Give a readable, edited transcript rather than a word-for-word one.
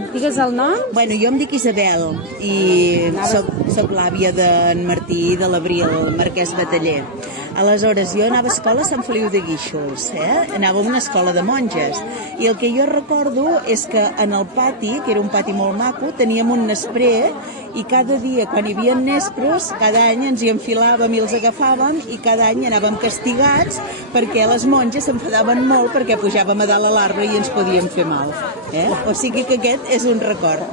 digues el nom? Bueno, jo em dic Isabel i soc l'àvia d'en Martí de l'Abril, Marquès Bataller. Aleshores, jo anava a escola a Sant Feliu de Guíxols, anava a una escola de monges, i el que jo recordo és que en el pati, que era un pati molt maco, teníem un nesprer, i cada dia, quan hi havia nespres, cada any ens hi enfilàvem i els agafàvem, i cada any anàvem castigats perquè les monges s'enfadaven molt perquè pujàvem a dalt a l'arbre i ens podíem fer mal. O sigui que aquest és un record.